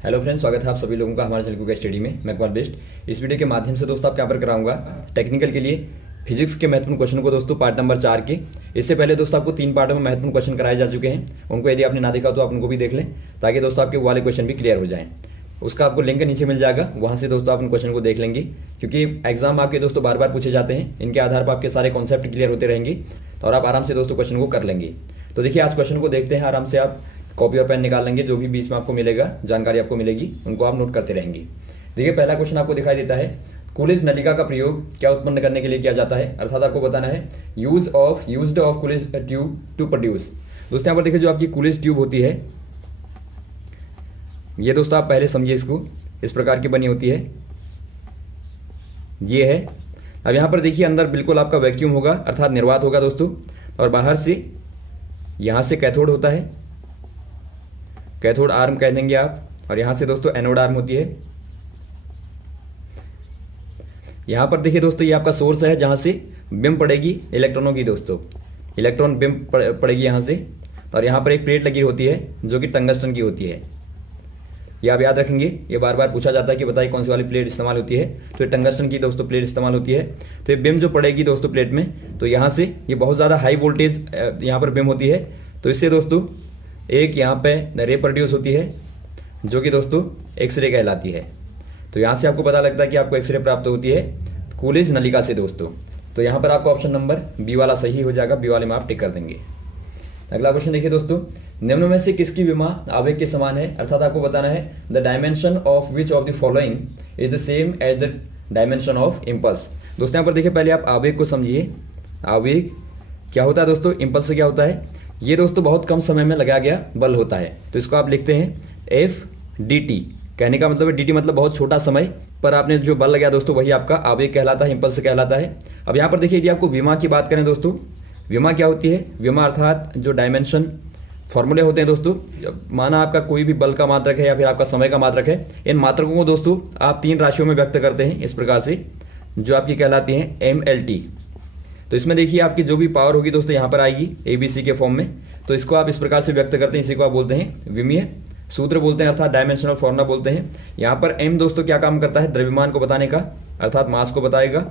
Hello friends, स्वागत है आप सभी लोगों का हमारे चैनल कुक स्टडी में। मैं कुमार बेस्ट। इस वीडियो के माध्यम से दोस्तों आपको यहाँ पर कराऊंगा टेक्निकल के लिए फिजिक्स के महत्वपूर्ण क्वेश्चन को दोस्तों पार्ट नंबर 4 के। इससे पहले दोस्तों आपको 3 पार्टों में महत्वपूर्ण क्वेश्चन कराए जा चुके हैं। उनको यदि आपने ना देखा तो आप उनको भी देख लें ताकि दोस्तों आपके वो वाले क्वेश्चन भी क्लियर हो जाएं। उसका आपको लिंक नीचे मिल जाएगा, वहाँ से दोस्तों आप उन क्वेश्चन को देख लेंगे, क्योंकि एग्जाम आपके दोस्तों बार बार पूछे जाते हैं। इनके आधार पर आपके सारे कॉन्सेप्ट क्लियर होते रहेंगे और आप आराम से दोस्तों क्वेश्चन को कर लेंगे। तो देखिए आज क्वेश्चन को देखते हैं। आराम से आप कॉपी और पेन निकाल लेंगे, जो भी बीच में आपको मिलेगा जानकारी आपको मिलेगी उनको आप नोट करते रहेंगे। देखिए पहला क्वेश्चन आपको दिखाई देता है, कूलिज नलिका का प्रयोग क्या उत्पन्न करने के लिए किया जाता है। अर्थात आपको बताना है used of Coolidge tube to produce. दोस्तों यहाँ पर देखिए जो आपकी कूलिज ट्यूब होती है, ये दोस्तों आप पहले समझिए, इसको इस प्रकार की बनी होती है, ये है। अब यहाँ पर देखिए अंदर बिल्कुल आपका वैक्यूम होगा अर्थात निर्वात होगा दोस्तों, और बाहर से यहाँ से कैथोड होता है, कैथोड आर्म कह देंगे आप, और यहां से दोस्तों एनोड आर्म होती है। यहां पर देखिए दोस्तों ये आपका सोर्स है जहां से बीम पड़ेगी इलेक्ट्रॉनों की। दोस्तों इलेक्ट्रॉन बीम पड़ेगी यहां से, और यहां पर एक प्लेट लगी होती है जो कि टंगस्टन की होती है। ये आप याद रखेंगे, ये बार बार पूछा जाता है कि बताइए कौन सी वाली प्लेट इस्तेमाल होती है। तो ये टंगस्टन की दोस्तों प्लेट इस्तेमाल होती है। तो ये बीम जो पड़ेगी दोस्तों प्लेट में, तो यहाँ से ये बहुत ज़्यादा हाई वोल्टेज यहाँ पर बीम होती है। तो इससे दोस्तों एक यहाँ पे रे प्रोड्यूस होती है जो कि दोस्तों एक्सरे कहलाती है। तो यहाँ से आपको पता लगता है कि आपको एक्सरे प्राप्त होती है कूलिज नलिका से दोस्तों। तो यहाँ पर आपको ऑप्शन नंबर बी वाला सही हो जाएगा, बी वाले में आप टिक कर देंगे। अगला क्वेश्चन देखिए दोस्तों, निम्न में से किसकी विमा आवेग के समान है। अर्थात आपको बताना है the dimension of which of the following is the same as the dimension of impulse. दोस्तों यहाँ पर देखिए पहले आप आवेग को समझिए। आवेग क्या होता है दोस्तों, इम्पल्स से क्या होता है। ये दोस्तों बहुत कम समय में लगाया गया बल होता है। तो इसको आप लिखते हैं एफ डी टी। कहने का मतलब है डी टी मतलब बहुत छोटा समय पर आपने जो बल लगाया दोस्तों वही आपका आवेग कहलाता है, इम्पल्स कहलाता है। अब यहाँ पर देखिए यदि आपको विमा की बात करें दोस्तों, विमा क्या होती है। विमा अर्थात जो डायमेंशन फॉर्मूले होते हैं दोस्तों, माना आपका कोई भी बल का मात्रक है या फिर आपका समय का मात्रक है, इन मात्रकों को दोस्तों आप 3 राशियों में व्यक्त करते हैं इस प्रकार से, जो आपकी कहलाती हैं एम एल टी। तो इसमें देखिए आपकी जो भी पावर होगी दोस्तों यहाँ पर आएगी एबीसी के फॉर्म में। तो इसको आप इस प्रकार से व्यक्त करते हैं, इसी को आप बोलते हैं विमीय सूत्र बोलते हैं अर्थात डायमेंशनल फॉर्मूला बोलते हैं। यहाँ पर एम दोस्तों क्या काम करता है, द्रव्यमान को बताने का अर्थात मास को बताएगा।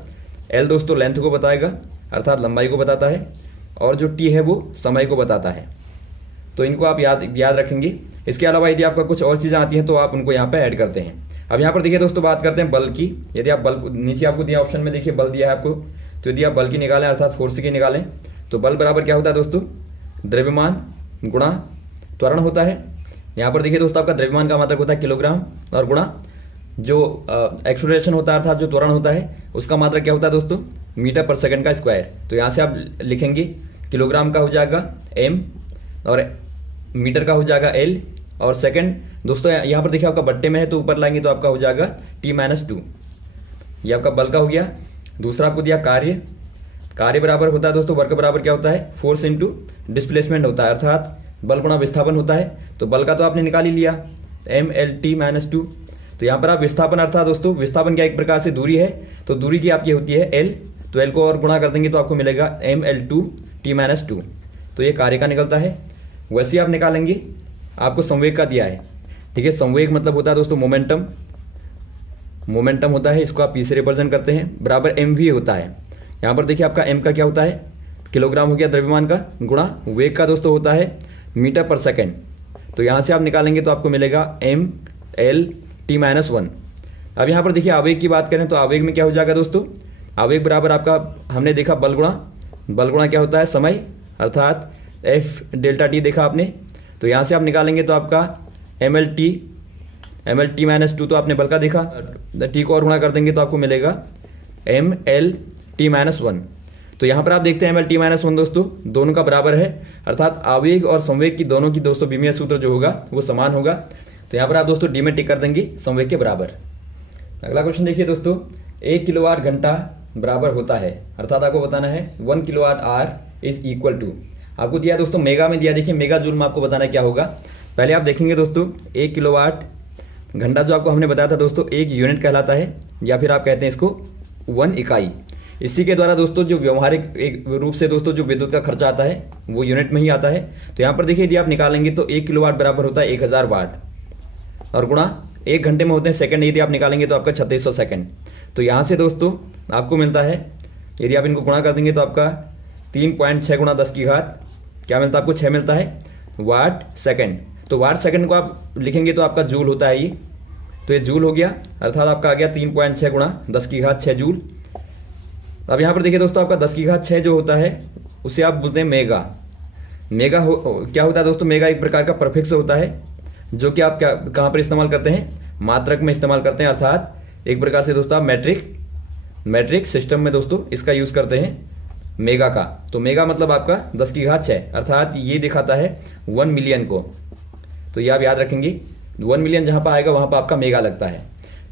एल दोस्तों लेंथ को बताएगा अर्थात लंबाई को बताता है, और जो टी है वो समय को बताता है। तो इनको आप याद रखेंगे। इसके अलावा यदि आपका कुछ और चीज़ें आती हैं तो आप उनको यहाँ पर ऐड करते हैं। अब यहाँ पर देखिए दोस्तों बात करते हैं बल की। यदि आप बल नीचे आपको दिया ऑप्शन में देखिए बल दिया है आपको, तो यदि आप बल की निकालें अर्थात फोर्स की निकालें तो बल बराबर क्या होता है दोस्तों, द्रव्यमान गुणा त्वरण होता है। यहाँ पर देखिए दोस्तों आपका द्रव्यमान का मात्रक होता है किलोग्राम, और गुणा जो एक्सेलरेशन होता है अर्थात जो त्वरण होता है उसका मात्रक क्या होता है दोस्तों, मीटर पर सेकंड का स्क्वायर। तो यहाँ से आप लिखेंगे किलोग्राम का हो जाएगा एम, और मीटर का हो जाएगा एल, और सेकंड दोस्तों यहाँ पर देखिए आपका बट्टे में है तो ऊपर लाएंगे तो आपका हो जाएगा T-2। ये आपका बल का हो गया। दूसरा आपको दिया कार्य बराबर होता है दोस्तों, वर्क बराबर क्या होता है, फोर्स इंटू डिस्प्लेसमेंट होता है अर्थात बल गुणा विस्थापन होता है। तो बल का तो आपने निकाल ही लिया MLT-2। तो यहाँ पर आप विस्थापन अर्थात दोस्तों विस्थापन क्या एक प्रकार से दूरी है, तो दूरी की आपकी होती है L। तो L को और गुणा कर देंगे तो आपको मिलेगा ML2T-2। तो ये कार्य का निकलता है। वैसे ही आप निकालेंगे, आपको संवेग का दिया है, ठीक है। संवेग मतलब होता है दोस्तों मोमेंटम होता है, इसको आप पी से रिप्रेजेंट करते हैं, बराबर mv होता है। यहाँ पर देखिए आपका m का क्या होता है, किलोग्राम हो गया द्रव्यमान का, गुणा वेग का दोस्तों होता है मीटर पर सेकंड। तो यहाँ से आप निकालेंगे तो आपको मिलेगा MLT-1। अब यहाँ पर देखिए आवेग की बात करें तो आवेग में क्या हो जाएगा दोस्तों, आवेग बराबर आपका हमने देखा बल गुणा क्या होता है समय अर्थात F डेल्टा टी देखा आपने। तो यहाँ से आप निकालेंगे तो आपका MLT-2 तो आपने बल का देखा, टी को और गुणा कर देंगे तो आपको मिलेगा MLT-1। तो यहाँ पर आप देखते हैं MLT-1 दोस्तों दोनों का बराबर है, अर्थात आवेग और संवेग की दोनों की दोस्तों विमीय सूत्र जो होगा वो समान होगा। तो यहाँ पर आप दोस्तों डी में टिक कर देंगे संवेग के बराबर। अगला क्वेश्चन देखिए दोस्तों, 1 किलोवाट घंटा बराबर होता है, अर्थात आपको बताना है 1 kilowatt hour is equal to, आपको दिया दोस्तों मेगा में दिया। देखिए मेगा जूल में आपको बताना क्या होगा। पहले आप देखेंगे दोस्तों 1 किलोवाट घंटा जो आपको हमने बताया था दोस्तों 1 यूनिट कहलाता है, या फिर आप कहते हैं इसको 1 इकाई। इसी के द्वारा दोस्तों जो व्यवहारिक एक रूप से दोस्तों जो विद्युत का खर्चा आता है वो यूनिट में ही आता है। तो यहाँ पर देखिए यदि आप निकालेंगे तो 1 किलोवाट बराबर होता है 1000 वाट। और गुणा 1 घंटे में होते हैं सेकंड, यदि आप निकालेंगे तो आपका 3600 सेकंड। तो यहाँ से दोस्तों आपको मिलता है, यदि आप इनको गुणा कर देंगे तो आपका 3.6 गुणा 10 की घात क्या मिलता है आपको, 6 मिलता है वाट सेकंड। तो वाट सेकंड को आप लिखेंगे तो आपका जूल होता है ये, तो ये जूल हो गया, अर्थात आपका आ गया 3.6 गुणा 10 की घात 6 जूल। अब यहाँ पर देखिए दोस्तों आपका 10 की घात 6 जो होता है उसे आप बोलते हैं मेगा। मेगा क्या होता है दोस्तों, मेगा एक प्रकार का परफिक्स होता है जो कि आप कहाँ पर इस्तेमाल करते हैं, मात्रक में इस्तेमाल करते हैं, अर्थात एक प्रकार से दोस्तों आप मैट्रिक सिस्टम में दोस्तों इसका यूज करते हैं मेगा का। तो मेगा मतलब आपका 10 की घात 6, अर्थात ये दिखाता है 1 मिलियन को। तो ये आप याद रखेंगे, 1 मिलियन जहां पर आएगा वहां पर आपका मेगा लगता है।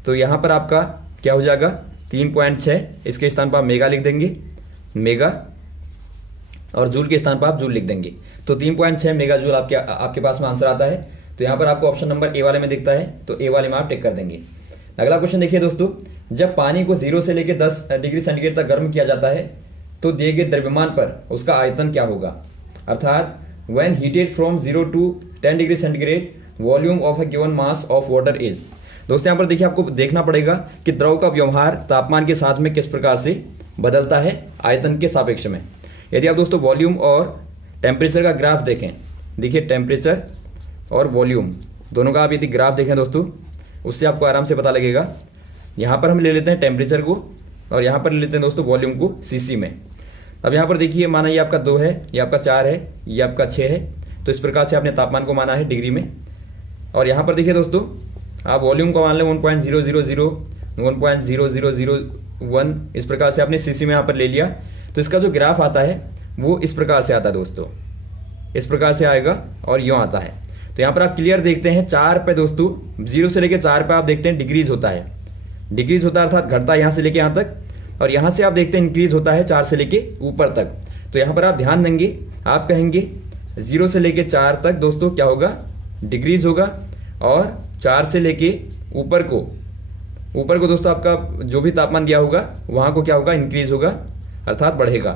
तो यहां पर आपका क्या हो जाएगा 3.6, इसके स्थान पर आप मेगा लिख देंगे, मेगा, और जूल के स्थान पर आप जूल लिख देंगे। तो 3.6 मेगा जूल आपके पास में आंसर आता है। तो यहाँ पर आपको ऑप्शन नंबर ए वाले में दिखता है, तो ए वाले में आप टिक कर देंगे। अगला क्वेश्चन देखिए दोस्तों, जब पानी को 0 से लेकर 10 डिग्री सेंटीग्रेड तक गर्म किया जाता है तो दिए गए द्रव्यमान पर उसका आयतन क्या होगा, अर्थात when heated from 0 to 10 degree centigrade volume of a given mass of water is. दोस्तों यहाँ पर देखिए आपको देखना पड़ेगा कि द्रव का व्यवहार तापमान के साथ में किस प्रकार से बदलता है आयतन के सापेक्ष में। यदि आप दोस्तों वॉल्यूम और टेम्परेचर का ग्राफ देखें, देखिए टेम्परेचर और वॉल्यूम दोनों का आप यदि ग्राफ देखें दोस्तों, उससे आपको आराम से पता लगेगा। यहाँ पर हम ले लेते हैं टेम्परेचर को और यहाँ पर ले लेते हैं दोस्तों वॉल्यूम को सीसी में। अब यहाँ पर देखिए माना ये आपका 2 है, ये आपका 4 है, ये आपका 6 है, तो इस प्रकार से आपने तापमान को माना है डिग्री में। और यहाँ पर देखिए दोस्तों आप वॉल्यूम को मान लें 1.000 1.0001, इस प्रकार से आपने सीसी में यहाँ पर ले लिया। तो इसका जो ग्राफ आता है वो इस प्रकार से आता है दोस्तों, इस प्रकार से आएगा और यूँ आता है। तो यहाँ पर आप क्लियर देखते हैं 4 पे दोस्तों 0 से लेकर 4 पे आप देखते हैं डिग्रीज होता है, डिक्रीज होता है अर्थात घटता है यहाँ से लेके यहाँ तक, और यहाँ से आप देखते हैं इंक्रीज होता है 4 से लेके ऊपर तक। तो यहाँ पर आप ध्यान देंगे, आप कहेंगे 0 से लेके 4 तक दोस्तों क्या होगा, डिक्रीज होगा, और 4 से लेके ऊपर को दोस्तों आपका जो भी तापमान दिया होगा वहाँ को क्या होगा, इंक्रीज होगा अर्थात बढ़ेगा।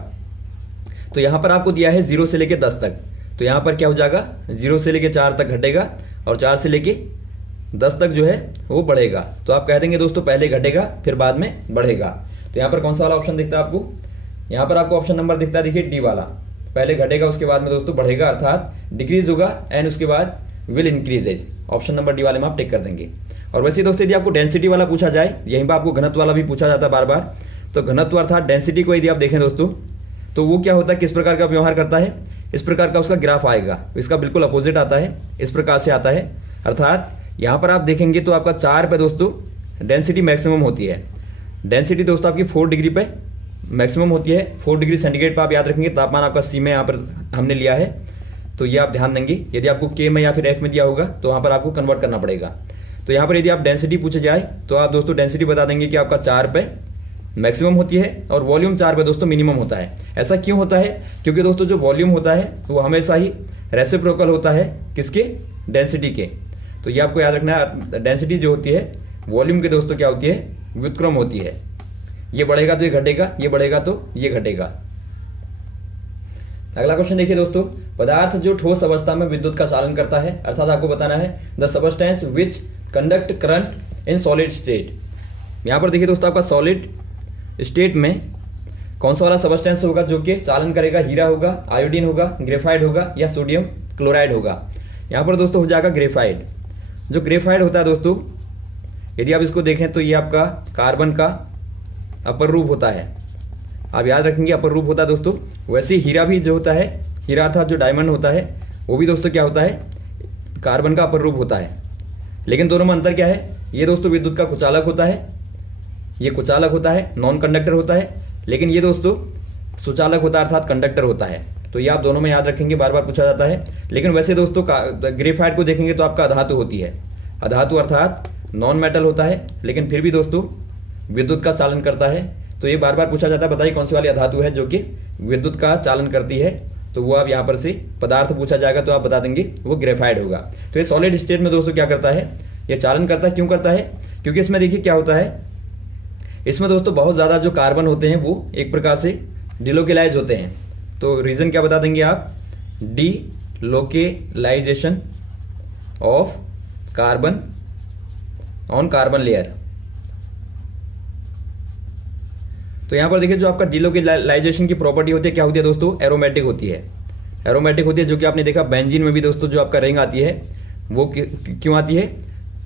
तो यहाँ पर आपको दिया है 0 से लेके 10 तक, तो यहाँ पर क्या हो जाएगा 0 से लेके 4 तक घटेगा और 4 से लेके 10 तक जो है वो बढ़ेगा। तो आप कह देंगे दोस्तों पहले घटेगा फिर बाद में बढ़ेगा। तो यहाँ पर कौन सा वाला ऑप्शन दिखता है आपको, यहाँ पर आपको ऑप्शन नंबर दिखता है देखिए डी वाला, पहले घटेगा उसके बाद में दोस्तों बढ़ेगा, अर्थात डिक्रीज होगा एंड उसके बाद will increases. Option number D वाले में आप टिक कर देंगे। और वैसे दोस्तों यदि आपको डेंसिटी वाला पूछा जाए, यहीं पर आपको घनत्व वाला भी पूछा जाता है बार बार, तो घनत्व अर्थात डेंसिटी को यदि आप देखें दोस्तों तो वो क्या होता है, किस प्रकार का व्यवहार करता है, इस प्रकार का उसका ग्राफ आएगा, इसका बिल्कुल अपोजिट आता है, इस प्रकार से आता है। अर्थात यहाँ पर आप देखेंगे तो आपका 4 पे दोस्तों डेंसिटी मैक्सिमम होती है, डेंसिटी दोस्तों आपकी 4 डिग्री पे मैक्सिमम होती है, 4 डिग्री सेंटीग्रेड पर आप याद रखेंगे। तापमान आपका सी में यहाँ पर हमने लिया है, तो ये आप ध्यान देंगे। यदि आपको के में या फिर एफ में दिया होगा तो वहाँ पर आपको कन्वर्ट करना पड़ेगा। तो यहाँ पर यदि आप डेंसिटी पूछे जाए तो आप दोस्तों डेंसिटी बता देंगे कि आपका 4 पे मैक्सिमम होती है और वॉल्यूम 4 पे दोस्तों मिनिमम होता है। ऐसा क्यों होता है, क्योंकि दोस्तों जो वॉल्यूम होता है वो हमेशा ही रेसिप्रोकल होता है किसके, डेंसिटी के। तो ये आपको याद रखना है, डेंसिटी जो होती है वॉल्यूम के दोस्तों क्या होती है, व्युत्क्रम होती है। ये बढ़ेगा तो ये घटेगा, ये बढ़ेगा तो ये घटेगा। अगला क्वेश्चन देखिए दोस्तों, पदार्थ जो ठोस अवस्था में विद्युत का चालन करता है, अर्थात आपको बताना है the substance which conduct current in solid state. यहाँ पर देखिए दोस्तों आपका सॉलिड स्टेट में कौन सा वाला सबस्टेंस होगा जो कि चालन करेगा, हीरा होगा, आयोडीन होगा, ग्रेफाइट होगा या सोडियम क्लोराइड होगा। यहाँ पर दोस्तों हो जाएगा ग्रेफाइट। जो ग्रेफाइट होता है दोस्तों यदि आप इसको देखें तो ये आपका कार्बन का अपर रूप होता है, आप याद रखेंगे अपर रूप होता है दोस्तों। वैसे हीरा भी जो होता है, हीरा अर्थात जो डायमंड होता है वो भी दोस्तों क्या होता है, कार्बन का अपर रूप होता है। लेकिन दोनों में अंतर क्या है, ये दोस्तों विद्युत का कुचालक होता है, ये कुचालक होता है, नॉन कंडक्टर होता है, लेकिन ये दोस्तों सुचालक होता है अर्थात कंडक्टर होता है। तो ये आप दोनों में याद रखेंगे, बार बार पूछा जाता है। लेकिन वैसे दोस्तों ग्रेफाइट को देखेंगे तो आपका अधातु होती है, अधातु अर्थात नॉन मेटल होता है, लेकिन फिर भी दोस्तों विद्युत का चालन करता है। तो ये बार बार पूछा जाता है, बताइए कौन सी वाली अधातु है जो कि विद्युत का चालन करती है। तो वो आप यहाँ पर से पदार्थ पूछा जाएगा तो आप बता देंगे वो ग्रेफाइट होगा। तो ये सॉलिड स्टेट में दोस्तों क्या करता है, ये चालन करता है। क्यों करता है, क्योंकि इसमें देखिए क्या होता है, इसमें दोस्तों बहुत ज़्यादा जो कार्बन होते हैं वो एक प्रकार से डिलोकेलाइज होते हैं। तो रीजन क्या बता देंगे आप, D localisation of carbon on carbon layer. तो यहां पर देखिए जो आपका डिलोकेलाइजेशन की प्रॉपर्टी होती है क्या होती है दोस्तों, एरोमेटिक होती है। एरोमेटिक होती है, जो कि आपने देखा बेंजीन में भी दोस्तों जो आपका रिंग आती है वो क्यों आती है,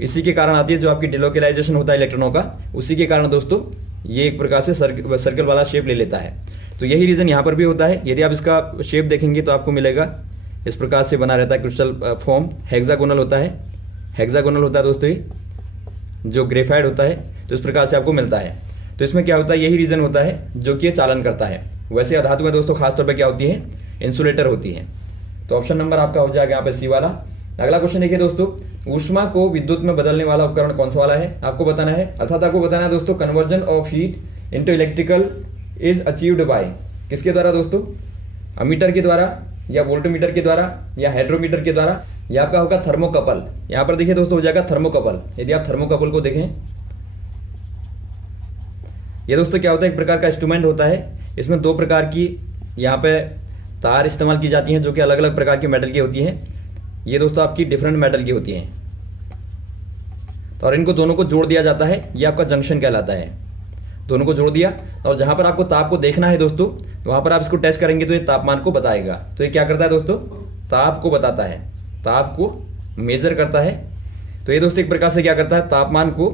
इसी के कारण आती है, जो आपकी डिलोकेलाइजेशन होता है इलेक्ट्रॉनों का, उसी के कारण दोस्तों ये एक प्रकार से सर्कल वाला शेप ले लेता है। तो यही रीजन यहाँ पर भी होता है। यदि आप इसका शेप देखेंगे तो आपको मिलेगा इस प्रकार से बना रहता है क्रिस्टल फॉर्म, हेक्सागोनल होता है। हेक्सागोनल होता है दोस्तों ये, जो ग्रेफाइट होता है, तो इस प्रकार से आपको मिलता है। तो इसमें क्या होता है, यही रीजन होता है जो कि ये चालन करता है। वैसे अधातु में दोस्तों खासतौर पर क्या होती है, इंसुलेटर होती है। तो ऑप्शन नंबर आपका हो जाएगा यहाँ पे सी वाला। अगला क्वेश्चन देखिए दोस्तों, ऊष्मा को विद्युत में बदलने वाला उपकरण कौन सा वाला है, आपको बताना है। अर्थात आपको बताना है दोस्तों, conversion of heat into electrical is achieved by, किसके द्वारा दोस्तों, अमीटर के द्वारा या वोल्टमीटर के द्वारा या हाइड्रोमीटर के द्वारा, या आपका होगा थर्मोकपल। यहां पर देखिए दोस्तों हो जाएगा थर्मोकपल। यदि आप थर्मोकपल को देखें, ये दोस्तों क्या होता है, एक प्रकार का इंस्ट्रूमेंट होता है। इसमें दो प्रकार की यहाँ पे तार इस्तेमाल की जाती हैं, जो कि अलग अलग प्रकार की मेटल की होती हैं। ये दोस्तों आपकी डिफरेंट मेटल की होती हैं, तो और इनको दोनों को जोड़ दिया जाता है, ये आपका जंक्शन कहलाता है। दोनों को जोड़ दिया, और जहां पर आपको ताप को देखना है दोस्तों, तो वहां पर आप इसको टेस्ट करेंगे तो ये तापमान को बताएगा। तो ये क्या करता है दोस्तों, ताप को बताता है, ताप को मेजर करता है। तो ये दोस्तों एक प्रकार से क्या करता है, तापमान को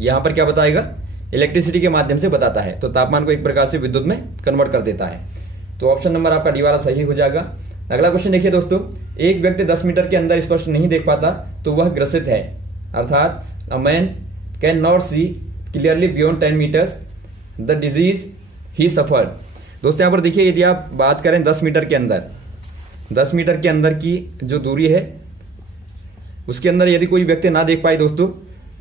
यहां पर क्या बताएगा, इलेक्ट्रिसिटी के माध्यम से बताता है। तो तापमान को एक प्रकार से विद्युत में कन्वर्ट कर देता है। तो ऑप्शन नंबर आपका डी वाला सही हो जाएगा। अगला क्वेश्चन देखिए दोस्तों, एक व्यक्ति 10 मीटर के अंदर स्पष्ट नहीं देख पाता तो वह ग्रसित है। अर्थात a man can not see clearly beyond 10 metres the disease he suffer. दोस्तों यहाँ पर देखिए, यदि आप बात करें 10 मीटर के अंदर, 10 मीटर के अंदर की जो दूरी है उसके अंदर यदि कोई व्यक्ति ना देख पाए दोस्तों,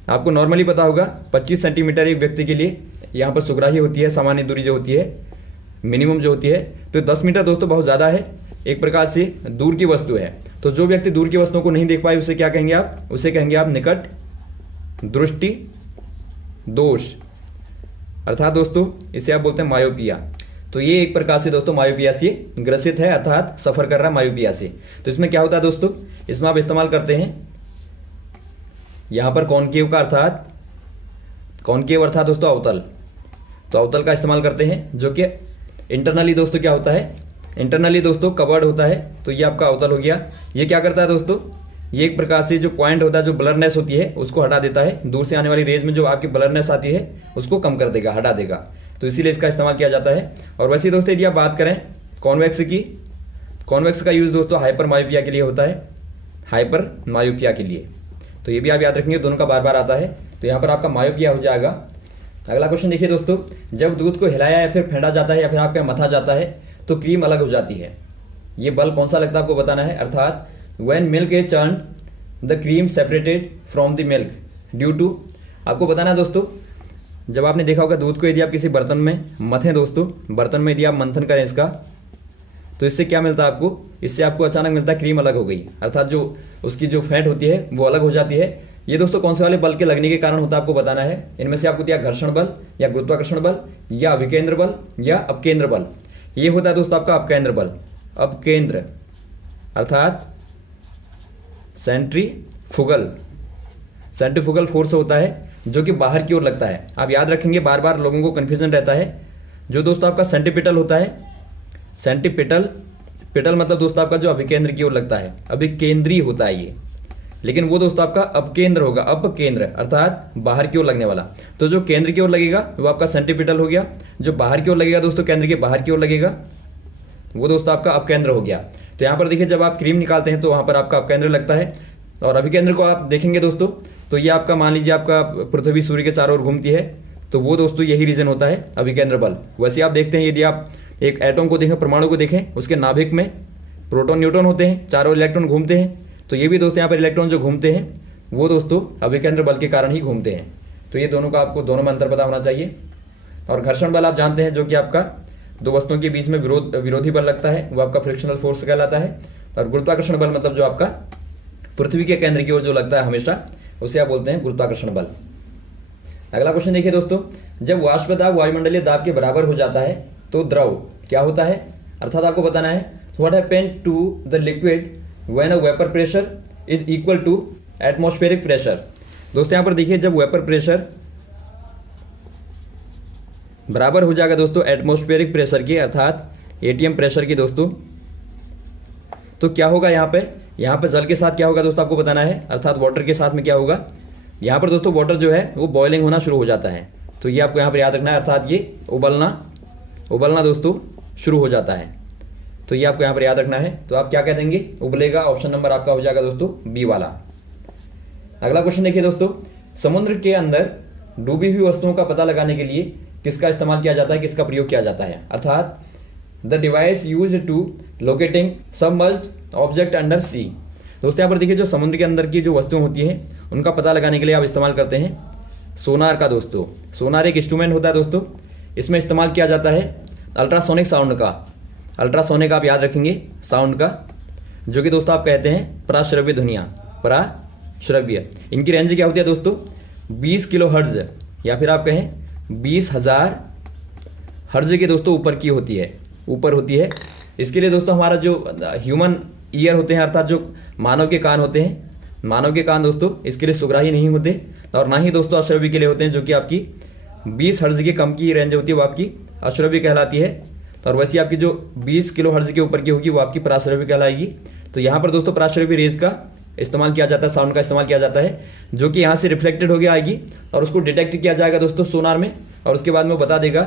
आपको नॉर्मली पता होगा 25 सेंटीमीटर एक व्यक्ति के लिए यहाँ पर सुग्राही होती है, सामान्य दूरी जो होती है, मिनिमम जो होती है। तो 10 मीटर दोस्तों बहुत ज़्यादा है, एक प्रकार से दूर की वस्तु है। तो जो व्यक्ति दूर की वस्तुओं को नहीं देख पाए उसे क्या कहेंगे आप, उसे कहेंगे आप निकट दृष्टि दोष। अर्थात दोस्तों इसे आप बोलते हैं मायोपिया। तो ये एक प्रकार से दोस्तों मायोपिया से ग्रसित है, अर्थात सफर कर रहा है मायोपिया से। तो इसमें क्या होता है दोस्तों, इसमें आप इस्तेमाल करते हैं यहां पर कॉनकेव का, अर्थात कॉनकेव अर्थात दोस्तों अवतल। तो अवतल का इस्तेमाल करते हैं, जो कि इंटरनली दोस्तों क्या होता है, इंटरनली दोस्तों कवर्ड होता है। तो ये आपका अवतल हो गया। ये क्या करता है दोस्तों, ये एक प्रकार से जो पॉइंट होता है, जो ब्लरनेस होती है उसको हटा देता है। दूर से आने वाली रेज में जो आपकी ब्लरनेस आती है उसको कम कर देगा, हटा देगा। तो इसीलिए इसका इस्तेमाल किया जाता है। और वैसे दोस्तों यदि आप बात करें कॉन्वेक्स की, कॉन्वेक्स का यूज दोस्तों हाइपर मायोपिया के लिए होता है, हाइपर मायोपिया के लिए। तो ये भी आप याद रखेंगे, दोनों का बार बार आता है। तो यहाँ पर आपका मायोपिया हो जाएगा। अगला क्वेश्चन देखिए दोस्तों, जब दूध को हिलाया या फिर फेंटा जाता है या फिर आपका मथा जाता है तो क्रीम अलग हो जाती है। ये बल कौन सा लगता है आपको बताना है। अर्थात when milk is churn the cream separated from the milk due to, आपको बताना है दोस्तों, जब आपने देखा होगा दूध को यदि आप किसी बर्तन में मथें दोस्तों, बर्तन में यदि आप मंथन करें इसका, तो इससे क्या मिलता है आपको, इससे आपको अचानक मिलता है क्रीम अलग हो गई, अर्थात जो उसकी जो फैट होती है वो अलग हो जाती है। ये दोस्तों कौन से वाले बल के लगने के कारण होता है आपको बताना है। इनमें से आपको दिया घर्षण बल या गुरुत्वाकर्षण बल या अभिकेंद्र बल या अपकेंद्र बल। ये होता है दोस्तों आपका अपकेंद्र बल, अपकेंद्र अर्थात सेंट्रीफुगल, सेंट्रीफुगल फोर्स होता है जो कि बाहर की ओर लगता है। आप याद रखेंगे, बार बार लोगों को कंफ्यूजन रहता है। जो दोस्तों आपका सेंटीपिटल होता है, सेंटीपिटल, पिटल मतलब दोस्तों आपका जो अभिकेंद्र की ओर लगता है, अभिकेंद्री होता है ये। लेकिन वो दोस्तों आपका अपकेंद्र होगा, अपकेंद्र अर्थात बाहर की ओर लगने वाला। तो जो केंद्र की ओर लगेगा वो आपका सेंटीपिटल हो गया, जो बाहर की ओर लगेगा दोस्तों, केंद्र के बाहर की ओर लगेगा, वो दोस्तों आपका अपकेंद्र हो गया। तो यहाँ पर देखिए, जब आप क्रीम निकालते हैं तो वहां पर आपका अपकेंद्र लगता है। और अभिकेंद्र को आप देखेंगे दोस्तों, तो ये आपका मान लीजिए आपका पृथ्वी सूर्य के चारों ओर घूमती है, तो वो दोस्तों यही रीजन होता है अभिकेंद्र बल। वैसे आप देखते हैं, यदि आप एक एटम को देखें, परमाणु को देखें, उसके नाभिक में प्रोटॉन न्यूट्रॉन होते हैं, चारों इलेक्ट्रॉन घूमते हैं। तो ये भी दोस्तों यहाँ पर इलेक्ट्रॉन जो घूमते हैं वो दोस्तों अभिकेंद्र बल के कारण ही घूमते हैं। तो ये दोनों का आपको दोनों में अंतर पता होना चाहिए। और घर्षण बल आप जानते हैं, जो कि आपका दो वस्तुओं के बीच में विरोधी बल लगता है, वो आपका फ्रिक्शनल फोर्स कहलाता है। और गुरुत्वाकर्षण बल मतलब जो आपका पृथ्वी के केंद्र की ओर जो लगता है हमेशा, उसे आप बोलते हैं गुरुत्वाकर्षण बल। अगला क्वेश्चन देखिए दोस्तों, जब वाष्प दाब वायुमंडलीय दाब के बराबर हो जाता है तो द्रव क्या होता है। अर्थात आपको बताना है what happened to the liquid when a vapour pressure is equal to atmospheric pressure. दोस्तों यहाँ पर देखिए जब वेपर प्रेशर बराबर हो जाएगा दोस्तों एटमॉस्फेरिक प्रेशर की अर्थात एटीएम प्रेशर की दोस्तों, तो क्या होगा यहाँ पे जल के साथ क्या होगा दोस्तों आपको बताना है, अर्थात वाटर के साथ में क्या होगा, यहाँ पर दोस्तों वाटर जो है वो बॉइलिंग होना शुरू हो जाता है। तो ये आपको यहाँ पर याद रखना है, अर्थात ये उबलना दोस्तों शुरू हो जाता है। तो ये आपको यहाँ पर याद रखना है। तो आप क्या कह देंगे, उबलेगा। ऑप्शन नंबर आपका हो जाएगा दोस्तों बी वाला। अगला क्वेश्चन देखिए दोस्तों, समुद्र के अंदर डूबी हुई वस्तुओं का पता लगाने के लिए किसका इस्तेमाल किया जाता है, किसका प्रयोग किया जाता है, अर्थात the device used to locating submerged object under sea. दोस्तों यहाँ पर देखिए जो समुद्र के अंदर की जो वस्तुएं होती हैं उनका पता लगाने के लिए आप इस्तेमाल करते हैं सोनार का दोस्तों। सोनार एक इंस्ट्रूमेंट होता है दोस्तों, इसमें इस्तेमाल किया जाता है अल्ट्रासोनिक साउंड का। अल्ट्रासोनिक आप याद रखेंगे साउंड का, जो कि दोस्तों आप कहते हैं पराश्रव्य ध्वनियाँ, पराश्रव्य। इनकी रेंज क्या होती है दोस्तों 20 किलो हर्ट्ज या फिर आप कहें 20,000 हर्ट्ज के दोस्तों ऊपर होती है। इसके लिए दोस्तों हमारा जो ह्यूमन ईयर होते हैं अर्थात जो मानव के कान होते हैं, मानव के कान दोस्तों इसके लिए सुग्राही नहीं होते और ना ही दोस्तों अश्रव्य के लिए होते हैं, जो कि आपकी 20 हर्ट्ज के कम की रेंज होती है वो आपकी अश्रव्य कहलाती है। और वैसे आपकी जो 20 किलो हर्ट्ज के ऊपर की होगी वो आपकी पराश्रव्य कहलाएगी। तो यहाँ पर दोस्तों पराश्रव्य रेज का इस्तेमाल किया जाता है, साउंड का इस्तेमाल किया जाता है, जो कि यहाँ से रिफ्लेक्टेड होकर आएगी और उसको डिटेक्ट किया जाएगा दोस्तों सोनार में, और उसके बाद में वो बता देगा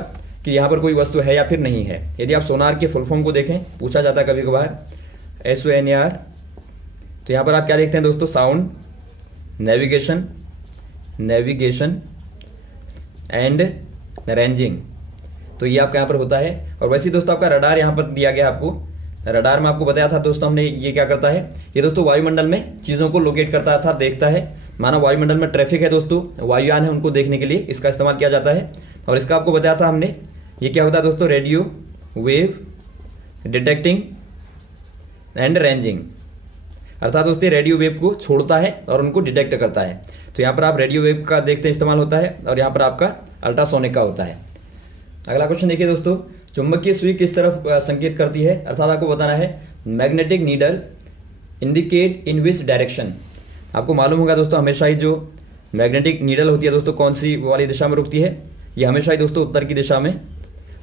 कि यहाँ पर कोई वस्तु है या फिर नहीं है। यदि आप सोनार के फुल फॉर्म को देखें, पूछा जाता है कभी कभार SONAR, तो यहाँ पर आप क्या देखते हैं दोस्तों, साउंड, नेविगेशन एंड रेंजिंग। तो ये आपका यहाँ पर होता है। और वैसे ही दोस्तों आपका रडार यहाँ पर दिया गया आपको। रडार में आपको बताया था दोस्तों हमने, ये क्या करता है, ये दोस्तों वायुमंडल में चीज़ों को लोकेट करता था, देखता है। माना वायुमंडल में ट्रैफिक है दोस्तों, वायुयान है, उनको देखने के लिए इसका इस्तेमाल किया जाता है। और इसका आपको बताया था हमने, ये क्या होता है दोस्तों, radio wave detecting and ranging, अर्थात दोस्तों रेडियो वेव को छोड़ता है और उनको डिटेक्ट करता है। तो यहाँ पर आप रेडियो वेव का देखते हैं इस्तेमाल होता है, और यहाँ पर आपका अल्ट्रासोनिक का होता है। अगला क्वेश्चन देखिए दोस्तों, चुंबकीय सुई किस तरफ संकेत करती है, अर्थात आपको बताना है magnetic needle indicate in which direction. आपको मालूम होगा दोस्तों हमेशा ही जो मैग्नेटिक नीडल होती है दोस्तों कौन सी वाली दिशा में रुकती है, ये हमेशा ही दोस्तों उत्तर की दिशा में,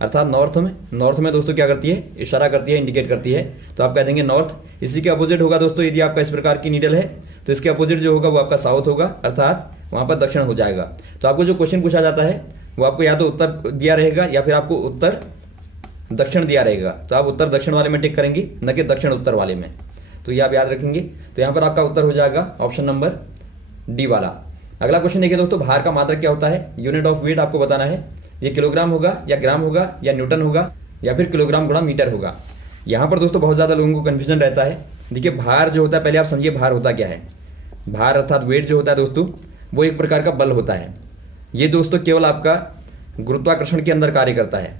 अर्थात नॉर्थ में दोस्तों क्या करती है, इशारा करती है, इंडिकेट करती है। तो आप कह देंगे नॉर्थ। इसी के अपोजिट होगा दोस्तों, यदि आपका इस प्रकार की नीडल है तो इसके अपोजिट जो होगा वो आपका साउथ होगा, अर्थात वहाँ पर दक्षिण हो जाएगा। तो आपको जो क्वेश्चन पूछा जाता है वो आपको या तो उत्तर दिया रहेगा या फिर आपको उत्तर दक्षिण दिया रहेगा। तो आप उत्तर दक्षिण वाले में टिक करेंगे, न कि दक्षिण उत्तर वाले में। तो ये आप याद रखेंगे। तो यहाँ पर आपका उत्तर हो जाएगा ऑप्शन नंबर डी वाला। अगला क्वेश्चन देखिए दोस्तों, भार का मात्रक क्या होता है, यूनिट ऑफ वेट आपको बताना है। ये किलोग्राम होगा या ग्राम होगा या न्यूटन होगा या फिर किलोग्राम गुणा मीटर होगा। यहाँ पर दोस्तों बहुत ज़्यादा लोगों को कन्फ्यूजन रहता है। देखिए भार जो होता है, पहले आप समझिए भार होता क्या है। भार अर्थात वेट जो होता है दोस्तों, वो एक प्रकार का बल होता है। ये दोस्तों केवल आपका गुरुत्वाकर्षण के अंदर कार्य करता है।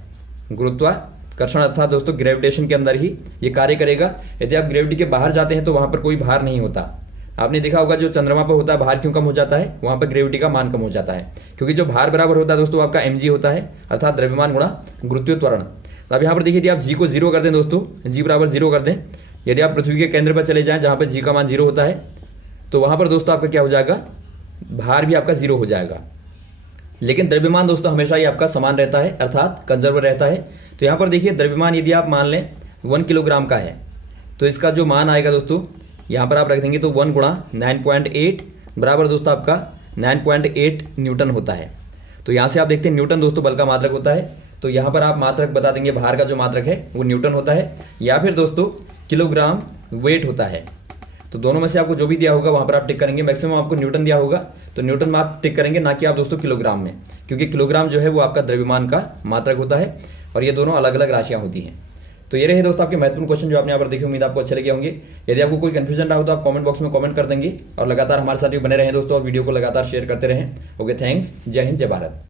गुरुत्वाकर्षण अर्थात दोस्तों ग्रेविटेशन के अंदर ही ये कार्य करेगा। यदि आप ग्रेविटी के बाहर जाते हैं तो वहाँ पर कोई भार नहीं होता। आपने देखा होगा जो चंद्रमा पर होता है भार क्यों कम हो जाता है, वहाँ पर ग्रेविटी का मान कम हो जाता है, क्योंकि जो भार बराबर होता है दोस्तों आपका mg होता है, अर्थात द्रव्यमान गुणा गुरुत्वीय त्वरण। तो अब यहाँ पर देखिए, यदि आप g को 0 कर दें दोस्तों, g बराबर 0 कर दें, यदि आप पृथ्वी के केंद्र पर चले जाएं जहाँ पर g का मान 0 होता है, तो वहाँ पर दोस्तों आपका क्या हो जाएगा, भार भी आपका 0 हो जाएगा। लेकिन द्रव्यमान दोस्तों हमेशा ही आपका समान रहता है, अर्थात कंजर्व रहता है। तो यहाँ पर देखिए द्रव्यमान यदि आप मान लें 1 किलोग्राम का है, तो इसका जो मान आएगा दोस्तों यहाँ पर आप रख देंगे, तो 1 गुणा 9.8 बराबर दोस्तों आपका 9.8 न्यूटन होता है। तो यहाँ से आप देखते हैं न्यूटन दोस्तों बल का मात्रक होता है। तो यहाँ पर आप मात्रक बता देंगे, भार का जो मात्रक है वो न्यूटन होता है, या फिर दोस्तों किलोग्राम वेट होता है। तो दोनों में से आपको जो भी दिया होगा वहाँ पर आप टिक करेंगे। मैक्सिमम आपको न्यूटन दिया होगा तो न्यूटन में आप टिक करेंगे, ना कि आप दोस्तों किलोग्राम में, क्योंकि किलोग्राम जो है वो आपका द्रव्यमान का मात्रक होता है और ये दोनों अलग अलग राशियाँ होती हैं। तो ये रहे दोस्तों आपके महत्वपूर्ण क्वेश्चन जो आपने यहाँ पर देखे। उम्मीद आपको अच्छे लगे होंगे। यदि आपको कोई कंफ्यूजन रहा हो तो आप कमेंट बॉक्स में कमेंट कर देंगे और लगातार हमारे साथ बने रहें दोस्तों, और वीडियो को लगातार शेयर करते रहें। Okay, thanks. जय हिंद, जय भारत।